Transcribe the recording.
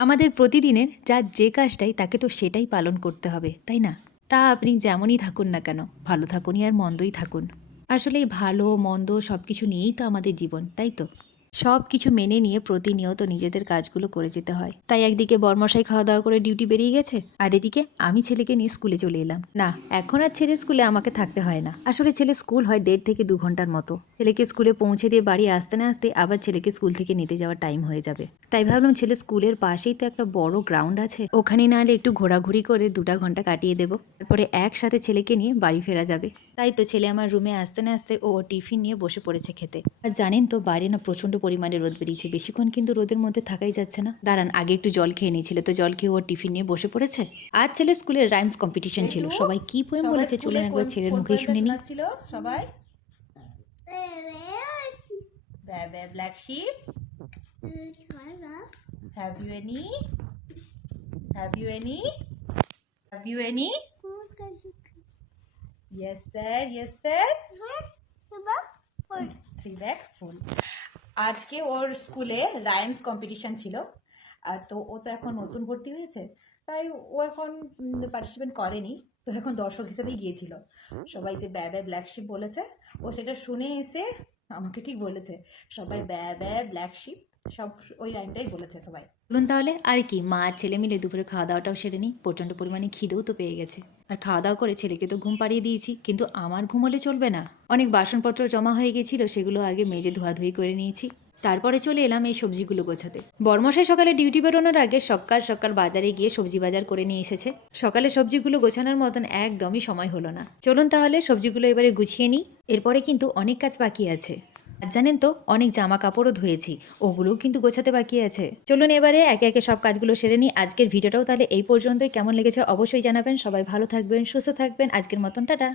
আমাদের প্রতিদিনের যার যে কাজটাই তাকে তো সেটাই পালন করতে হবে, তাই না? তা আপনি যেমনই থাকুন না কেন, ভালো থাকুনই আর মন্দই থাকুন। আসলে এই ভালো, মন্দ সবকিছু নিয়েই তো আমাদের জীবন, তাই তো? সবকিছু মেনে নিয়ে প্রতিনিয়ত নিজেদের কাজগুলো করে যেতে হয়। তাই একদিকে বরমশাই খাওয়া-দাওয়া করে ডিউটি বেরিয়ে গেছে, আর এদিকে আমি ছেলেকে নিয়ে স্কুলে চলে এলাম। না, এখন আর ছেলের স্কুলে আমাকে থাকতে হয় না। আসলে ছেলের স্কুল হয় ১.৫ থেকে ২ ঘন্টার মতো। ছেলেকে স্কুলে পৌঁছে দিয়ে বাড়ি আসতে না আসতে আবার ছেলেকে স্কুল থেকে নিতে যাওয়ার টাইম হয়ে যাবে। তাই ভাবলাম ছেলের স্কুলের পাশেই তো একটা বড় গ্রাউন্ড আছে। ওখানে না হলে একটু ঘোরাঘুরি করে ২টা ঘন্টা কাটিয়ে দেব। তারপরে একসাথে ছেলেকে নিয়ে বাড়ি ফেরা যাবে। তাই তো ছেলে আমার রুমে আসতে না আসতে ও টিফিন নিয়ে বসে পড়েছে খেতে। আর জানেন তো বাইরে না প্রচণ্ড পরিমাণে রোদ বেরিয়েছে। বেশিক্ষণ কিন্তু রোদের মধ্যে থাকাই যাচ্ছে না। দাঁড়ান আগে একটু জল খেয়ে নিয়েছিল, তো জল খেয়ে ওর টিফিন নিয়ে বসে পড়েছে। আজ ছেলের স্কুলের রাইমস কম্পিটিশন ছিল। একটু সবাই কি পোয়েম সবাই বলেছে স্কুলে চলুন একবার ছেলের কোন মুখেই পোয়েমটা শুনে নিই। শোনাচ্ছিল সবাই? Baa baa black sheep, have you any, have you any, have you any, yes sir, yes sir, 3 bags full। আজকে ওর স্কুলে রাইমস কম্পিটিশন ছিল। তো ও তো এখন নতুন ভর্তি হয়েছে, তাই ও এখন পার্টিসিপেট করেনি। তো এখন দর্শক হিসেবেই গিয়েছিল। সবাই যে ব্যা ব্যা ব্ল্যাক শিপ বলেছে, ও সেটা শুনে এসে আমাকে ঠিক বলেছে, সবাই ব্যা ব্যা ব্ল্যাক শিপ, সব ওই লাইনটাই বলেছে সবাই। বলুন তাহলে আর কি, মা আর ছেলে মিলে দুপুরে খাওয়া দাওয়াটাও সেরে নিই। প্রচণ্ড পরিমাণে খিদেও তো পেয়ে গেছে। আর খাওয়া দাওয়া করে ছেলেকে তো ঘুম পাড়িয়ে দিয়েছি, কিন্তু আমার ঘুম হলে চলবে না। অনেক বাসনপত্র জমা হয়ে গেছিল, সেগুলো আগে মেজে ধোয়াধুয়ি করে নিয়েছি। তারপরে চলে এলাম এই সবজিগুলো গোছাতে। বর্মশাই সকালে ডিউটি বেরোনোর আগে সকাল সকাল বাজারে গিয়ে সবজি বাজার করে নিয়ে এসেছে। সকালে সবজিগুলো গোছানোর মতন একদমই সময় হলো না। চলুন তাহলে সবজিগুলো এবারে গুছিয়ে নিই। এরপরে কিন্তু অনেক কাজ বাকি আছে। আর জানেন তো অনেক জামা কাপড়ও ধুয়েছি, ওগুলোও কিন্তু গোছাতে বাকি আছে। চলুন এবারে একে একে সব কাজগুলো সেরে নিই। আজকের ভিডিওটাও তাহলে এই পর্যন্তই। কেমন লেগেছে অবশ্যই জানাবেন। সবাই ভালো থাকবেন, সুস্থ থাকবেন। আজকের মতন টাটা।